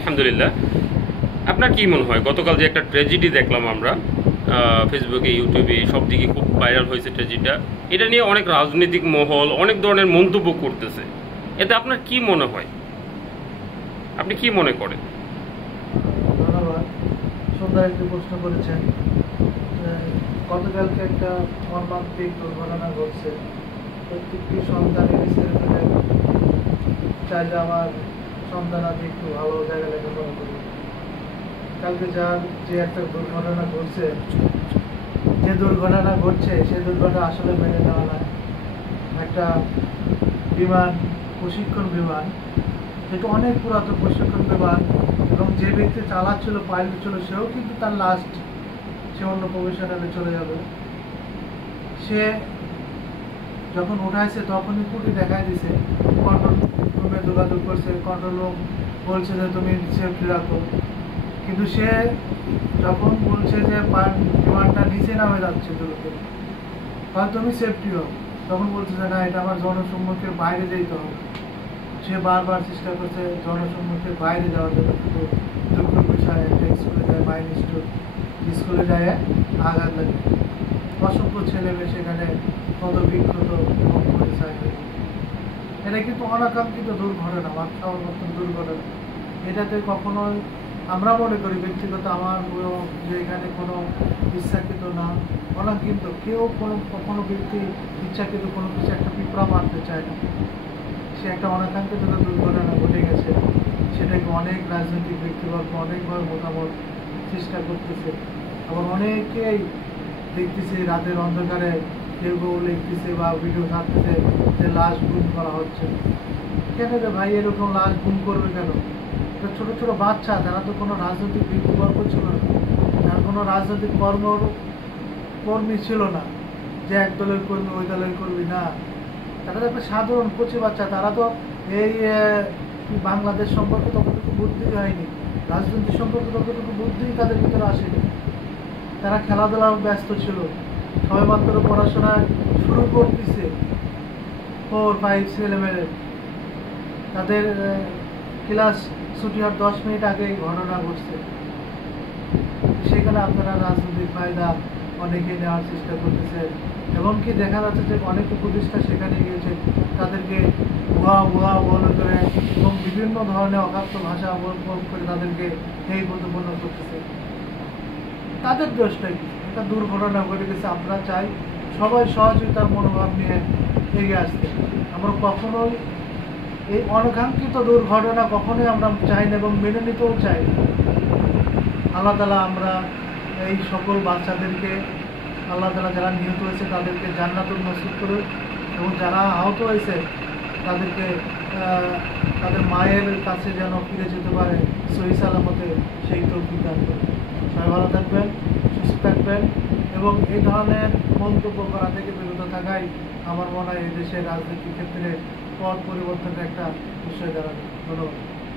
আলহামদুলিল্লাহ। আপনার কি মনে হয় গতকাল যে একটা ট্র্যাজেডি দেখলাম আমরা ফেসবুকে, ইউটিউবে সব দিকে খুব ভাইরাল হয়েছে ট্র্যাজেডিটা, এটা নিয়ে অনেক রাজনৈতিক মহল অনেক ধরনের মন্তব্য করতেছে, এতে আপনার কি মনে হয়? আপনি কি মনে করেন? ধন্যবাদ, সুন্দর একটি প্রশ্ন করেছেন। গতকালকে একটা মর্মান্তিক দুর্ঘটনা ঘটছে। প্রত্যেকটি সন্তানের ছেলেমেয়ে চাই যে আমার সন্তান আজ একটু ভালো জায়গায় লেখাপড়া করবে। কালকে যে একটা দুর্ঘটনা ঘটছে, সেই দুর্ঘটনা আসলে মেনে নেওয়া না। একটা বিমান, প্রশিক্ষণ বিমান, যেটা অনেক পুরাতন প্রশিক্ষণ বিমান, এবং যে ব্যক্তি চালাচ্ছিল, পাইলট ছিল, সেও কিন্তু তার লাস্ট, সে অন্য প্রফেশনালে চলে যাবে। সে যখন উঠাইছে তখনই পুটি দেখাই দিছে, কন্ট্রোল রুমে যোগাযোগ করছে, কন্ট্রোল রুম বলছে যে তুমি সেফটি রাখো। কিন্তু সে যখন বলছে যে বিমানটা নিচে নামে যাচ্ছে দ্রুত, তাহলে তুমি সেফটি হও, তখন বলছে যে না, এটা আমার জনসম্মুখের বাইরে যেতে হবে। সে বারবার চেষ্টা করছে জনসম্মুখের বাইরে যাওয়ার জন্য, কিন্তু দুঃখ বিষয় একটা স্কুলে যায়, মাইন স্কুলে যায় আঘাত লাগে। অসংখ্য ছেলে মেয়ে সেখানে পদবিক্ষত এবং পরিচয় হয়ে। এটা কিন্তু অনাকাঙ্ক্ষিত দুর্ঘটনা, মাত্রার মতন দুর্ঘটনা। এটাতে কখনোই আমরা মনে করি ব্যক্তিগত আমার যে এখানে কোনো ইচ্ছাকৃত না, অনাকাঙ্ক্ষিত, কেউ কখনো ব্যক্তি ইচ্ছাকৃত কোনো কিছু একটা পিঁপড়া মারতে চায় না। সে একটা অনাকাঙ্ক্ষিত দুর্ঘটনা ঘটে গেছে, সেটাকে অনেক রাজনৈতিক ব্যক্তিবর্গ অনেকভাবে মতামত চেষ্টা করতেছে। আবার অনেকেই দেখতেছে রাতের অন্ধকারে কেউ লিখতেছে বা ভিডিও ছাড়তেছে যে লাশ গুম করা হচ্ছে। কেন রে ভাই, এরকম লাশ গুম করবে কেন? ছোট ছোট বাচ্চা, তারা তো কোনো রাজনৈতিক ব্যক্তিবর্গ ছিল না, তার কোনো রাজনৈতিক কর্মী ছিল না, যে এক দলের কর্মী ওই দলের কর্মী না। তারা তো একটা সাধারণ কচি বাচ্চা, তারা তো এই বাংলাদেশ সম্পর্কে ততটুকু বুদ্ধি হয়নি, রাজনীতি সম্পর্কে ততটুকু বুদ্ধি তাদের ভিতরে আসেনি। তারা খেলাধুলায় ব্যস্ত ছিল, সবাই মাত্র পড়াশোনা শুরু করতেছে। 4-5 ছেলেমেয়ে, তাদের ক্লাস ছুটি হওয়ার 10 মিনিট আগে ঘটনা ঘটছে। সেখানে আপনারা রাজনৈতিক ফায়দা অনেকে নেওয়ার চেষ্টা করতেছে, এবং কি দেখা যাচ্ছে যে অনেক উপদেষ্টা সেখানে গিয়েছে, তাদেরকে ভুয়া বলে করে এবং বিভিন্ন ধরনের অকাত্য ভাষা অবলম্বন করে তাদেরকে এই প্রতিপন্ন করতেছে। তাদের দোষটা কি? একটা দুর্ঘটনা ঘটে গেছে, আমরা চাই সবাই সহযোগিতার মনোভাব নিয়ে এগিয়ে আসতে। আমরা কখনোই এই অনাকাঙ্ক্ষিত দুর্ঘটনা কখনোই আমরা চাই না এবং মেনে নিতেও চাই। আল্লাহ তাআলা আমরা এই সকল বাচ্চাদেরকে, আল্লাহ তাআলা যারা নিহত হয়েছে তাদেরকে জান্নাতুল নসিব করুন, এবং যারা আহত হয়েছে তাদেরকে তাদের মায়ের কাছে যেন ফিরে যেতে পারে সহি সালামতে, সেই তৌফিক দান করুন। সবাই ভালো থাকবেন, সুস্থ থাকবেন, এবং এই ধরনের মন্তব্য করা থেকে বিরত থাকাই আমার মনে হয় এই দেশের রাজনীতির ক্ষেত্রে পথ পরিবর্তনের একটা বিষয় দাঁড়াবে। ধন্যবাদ।